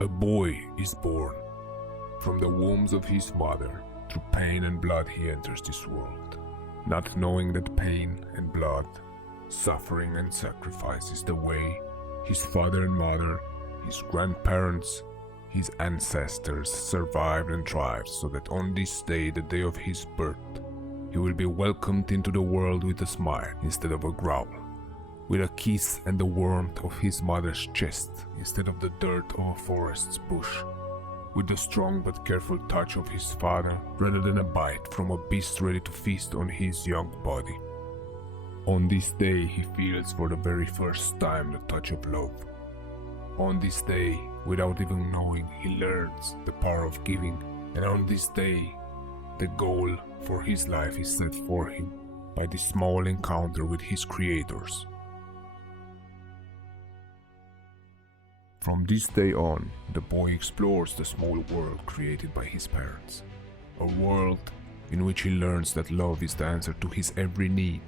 A boy is born. From the wombs of his mother, through pain and blood he enters this world, not knowing that pain and blood, suffering and sacrifice is the way his father and mother, his grandparents, his ancestors survived and thrived, so that on this day, the day of his birth, he will be welcomed into the world with a smile instead of a growl, with a kiss and the warmth of his mother's chest instead of the dirt of a forest's bush, with the strong but careful touch of his father rather than a bite from a beast ready to feast on his young body. On this day he feels for the very first time the touch of love. On this day, without even knowing, he learns the power of giving, and on this day the goal for his life is set for him by this small encounter with his creators. From this day on, the boy explores the small world created by his parents, a world in which he learns that love is the answer to his every need.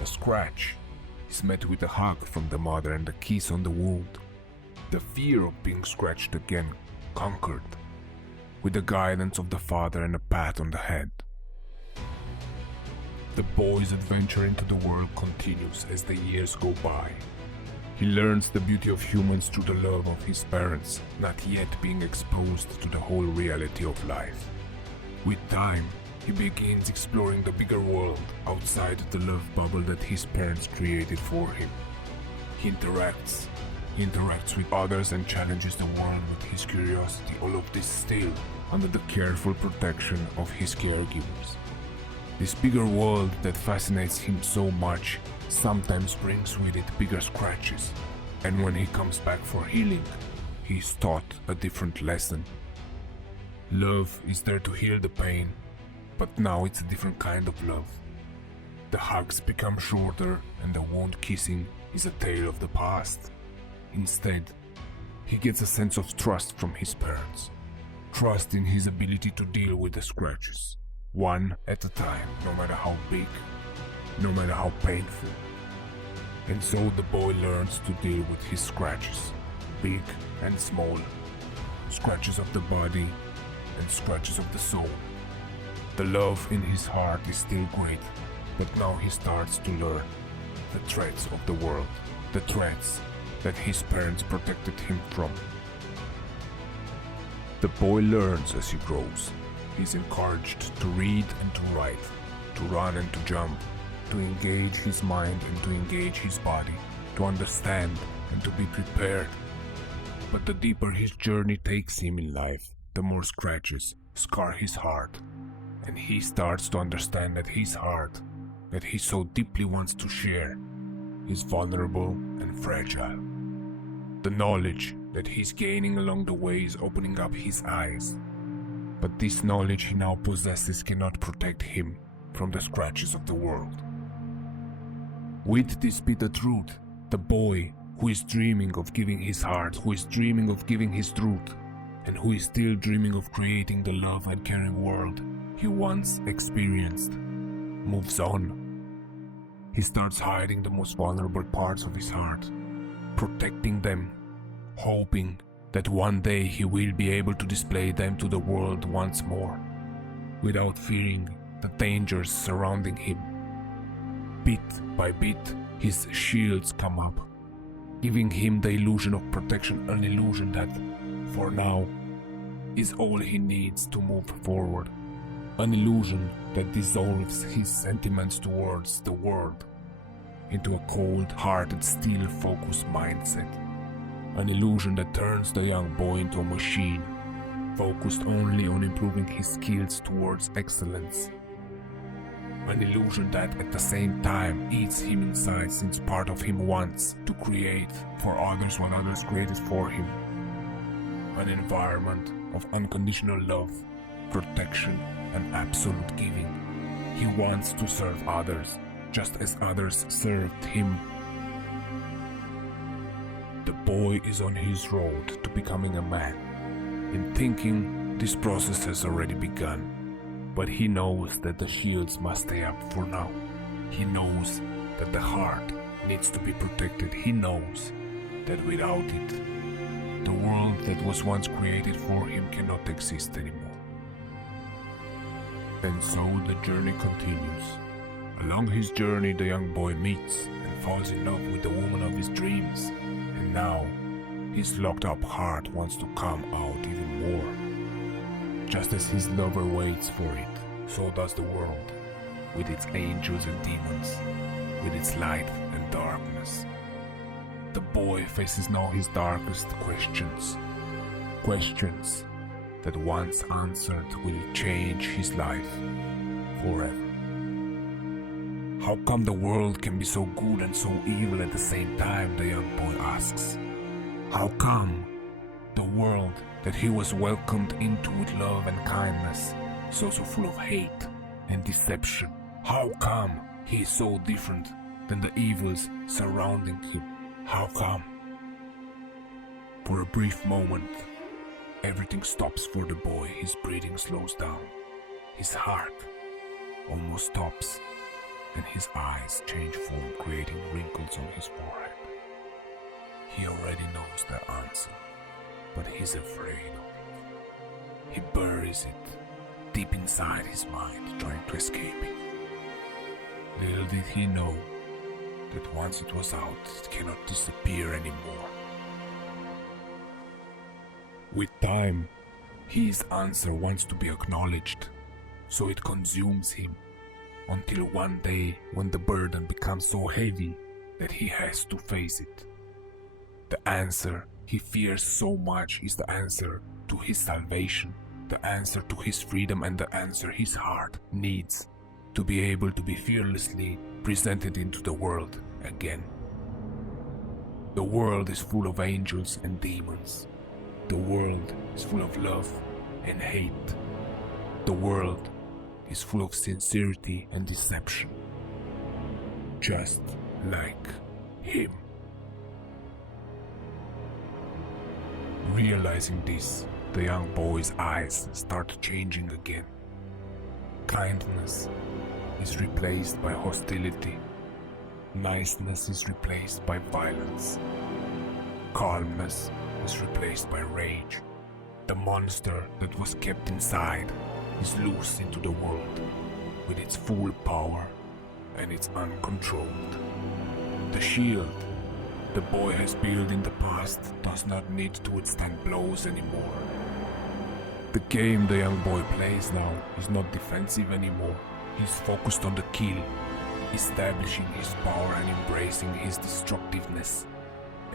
A scratch is met with a hug from the mother and a kiss on the wound. The fear of being scratched again conquered, with the guidance of the father and a pat on the head. The boy's adventure into the world continues as the years go by. He learns the beauty of humans through the love of his parents, not yet being exposed to the whole reality of life. With time, he begins exploring the bigger world outside the love bubble that his parents created for him. He interacts with others and challenges the world with his curiosity, all of this still under the careful protection of his caregivers. This bigger world that fascinates him so much sometimes brings with it bigger scratches, and when he comes back for healing, he is taught a different lesson. Love is there to heal the pain, but now it's a different kind of love. The hugs become shorter and the wound kissing is a tale of the past. Instead, he gets a sense of trust from his parents, trust in his ability to deal with the scratches, one at a time, no matter how big, no matter how painful. And so the boy learns to deal with his scratches, big and small, scratches of the body and scratches of the soul. The love in his heart is still great, but now he starts to learn the threats of the world, the threats that his parents protected him from. The boy learns as he grows. He's encouraged to read and to write, to run and to jump, to engage his mind and to engage his body, to understand and to be prepared. But the deeper his journey takes him in life, the more scratches scar his heart, and he starts to understand that his heart, that he so deeply wants to share, is vulnerable and fragile. The knowledge that he's gaining along the way is opening up his eyes, but this knowledge he now possesses cannot protect him from the scratches of the world. With this bitter truth, the boy who is dreaming of giving his heart, who is dreaming of giving his truth, and who is still dreaming of creating the love and caring world he once experienced, moves on. He starts hiding the most vulnerable parts of his heart, protecting them, hoping that one day he will be able to display them to the world once more, without fearing the dangers surrounding him. Bit by bit, his shields come up, giving him the illusion of protection, an illusion that, for now, is all he needs to move forward. An illusion that dissolves his sentiments towards the world into a cold-hearted, steel-focused mindset. An illusion that turns the young boy into a machine, focused only on improving his skills towards excellence. An illusion that at the same time eats him inside, since part of him wants to create for others what others created for him. An environment of unconditional love, protection, and absolute giving. He wants to serve others, just as others served him. The boy is on his road to becoming a man. In thinking, this process has already begun, but he knows that the shields must stay up for now. He knows that the heart needs to be protected. He knows that without it, The world that was once created for him cannot exist anymore. And so the journey continues. Along his journey, the young boy meets and falls in love with the woman of his dreams. And now, his locked up heart wants to come out even more. Just as his lover waits for it, so does the world, with its angels and demons, with its light and darkness. The boy faces now his darkest questions. Questions that once answered will change his life forever. How come the world can be so good and so evil at the same time, the young boy asks. How come the world that he was welcomed into with love and kindness is also full of hate and deception? How come he is so different than the evils surrounding him? How come? For a brief moment, everything stops for the boy. His breathing slows down. His heart almost stops, and his eyes change form, creating wrinkles on his forehead. He already knows the answer, but he's afraid of it. He buries it deep inside his mind, trying to escape it. Little did he know that once it was out, it cannot disappear anymore. With time, his answer wants to be acknowledged, so it consumes him, until one day when the burden becomes so heavy that he has to face it. The answer he fears so much is the answer to his salvation, the answer to his freedom, and the answer his heart needs to be able to be fearlessly presented into the world again. The world is full of angels and demons. The world is full of love and hate. The world is full of sincerity and deception. Just like him. Realizing this, the young boy's eyes start changing again. Kindness is replaced by hostility. Niceness is replaced by violence. Calmness is replaced by rage. The monster that was kept inside is loose into the world with its full power and it's uncontrolled. The shield the boy has built in the past does not need to withstand blows anymore. The game the young boy plays now is not defensive anymore. He's focused on the kill, establishing his power and embracing his destructiveness.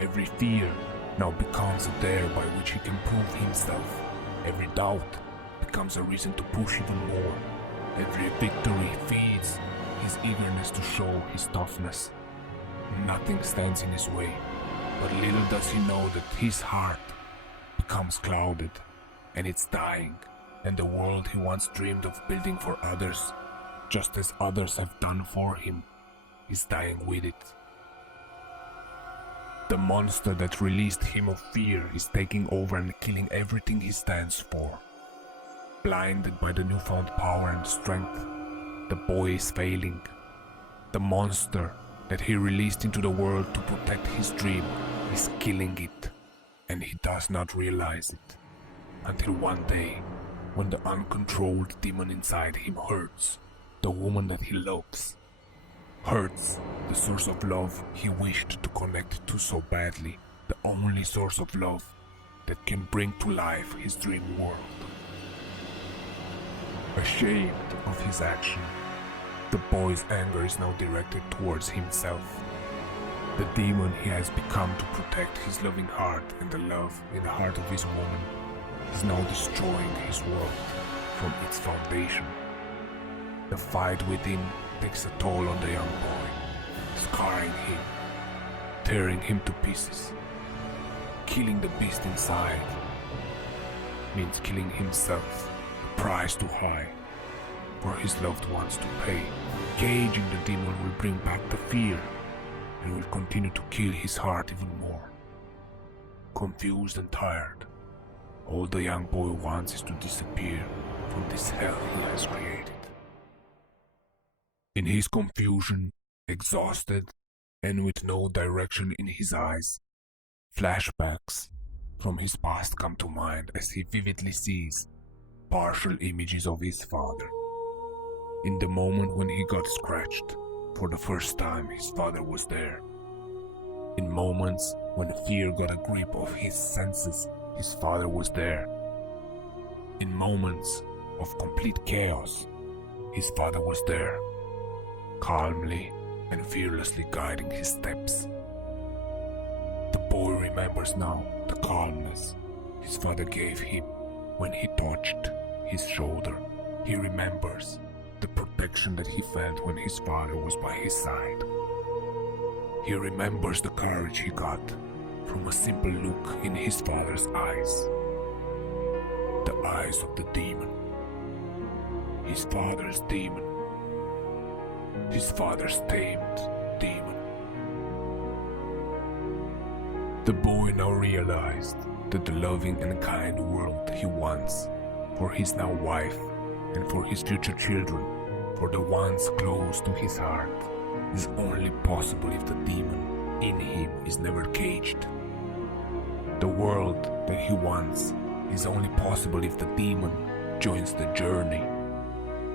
Every fear now becomes a dare by which he can prove himself. Every doubt becomes a reason to push even more. Every victory feeds his eagerness to show his toughness. Nothing stands in his way, but little does he know that his heart becomes clouded, and it's dying, and the world he once dreamed of building for others, just as others have done for him, is dying with it. The monster that released him of fear is taking over and killing everything he stands for. Blinded by the newfound power and strength, the boy is failing. The monster that he released into the world to protect his dream is killing it, and he does not realize it, until one day, when the uncontrolled demon inside him hurts the woman that he loves, hurts the source of love he wished to connect to so badly, the only source of love that can bring to life his dream world. Ashamed of his action, the boy's anger is now directed towards himself. The demon he has become to protect his loving heart and the love in the heart of his woman is now destroying his world from its foundation. The fight within takes a toll on the young boy, scarring him, tearing him to pieces. Killing the beast inside means killing himself, a price too high for his loved ones to pay. Caging the demon will bring back the fear and will continue to kill his heart even more. Confused and tired, all the young boy wants is to disappear from this hell he has created. In his confusion, exhausted, and with no direction in his eyes, flashbacks from his past come to mind as he vividly sees partial images of his father. In the moment when he got scratched, for the first time his father was there. In moments when fear got a grip of his senses, his father was there. In moments of complete chaos, his father was there, calmly and fearlessly guiding his steps. The boy remembers now the calmness his father gave him when he touched his shoulder. He remembers the protection that he felt when his father was by his side. He remembers the courage he got from a simple look in his father's eyes. The eyes of the demon. His father's demon. His father's tamed demon. The boy now realized that the loving and kind world he wants for his now wife and for his future children, for the ones close to his heart, is only possible if the demon in him is never caged. The world that he wants is only possible if the demon joins the journey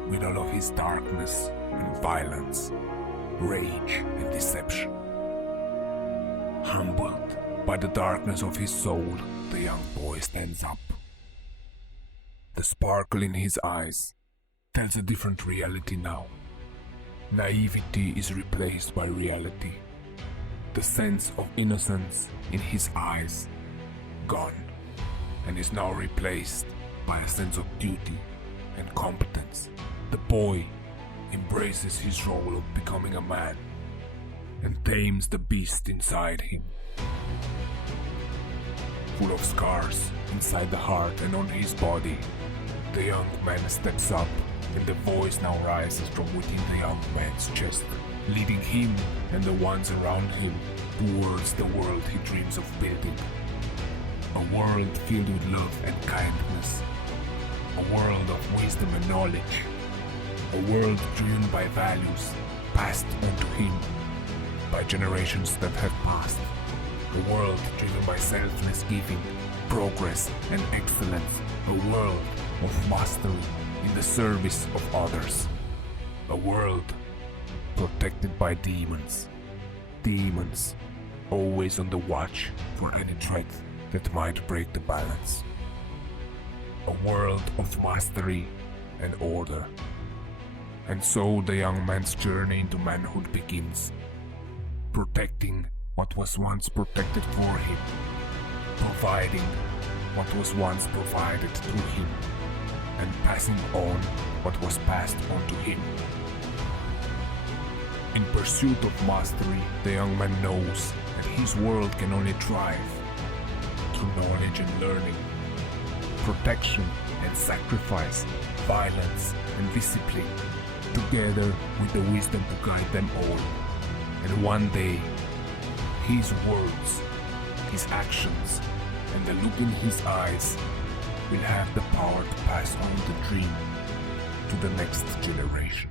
with all of his darkness and violence, rage and deception. Humbled by the darkness of his soul, the young boy stands up. The sparkle in his eyes tells a different reality now. Naivety is replaced by reality. The sense of innocence in his eyes gone, and is now replaced by a sense of duty and competence. The boy embraces his role of becoming a man and tames the beast inside him. Full of scars inside the heart and on his body, the young man steps up, and the voice now rises from within the young man's chest, leading him and the ones around him towards the world he dreams of building. A world filled with love and kindness. A world of wisdom and knowledge. A world driven by values passed on to him by generations that have passed. A world driven by selfless giving, progress and excellence. A world of mastery in the service of others. A world protected by demons. Demons always on the watch for any threat that might break the balance. A world of mastery and order. And so the young man's journey into manhood begins, protecting what was once protected for him, providing what was once provided to him, and passing on what was passed on to him. In pursuit of mastery, the young man knows that his world can only thrive through knowledge and learning, protection and sacrifice, violence and discipline, together with the wisdom to guide them all. And one day, his words, his actions, and the look in his eyes will have the power to pass on the dream to the next generation.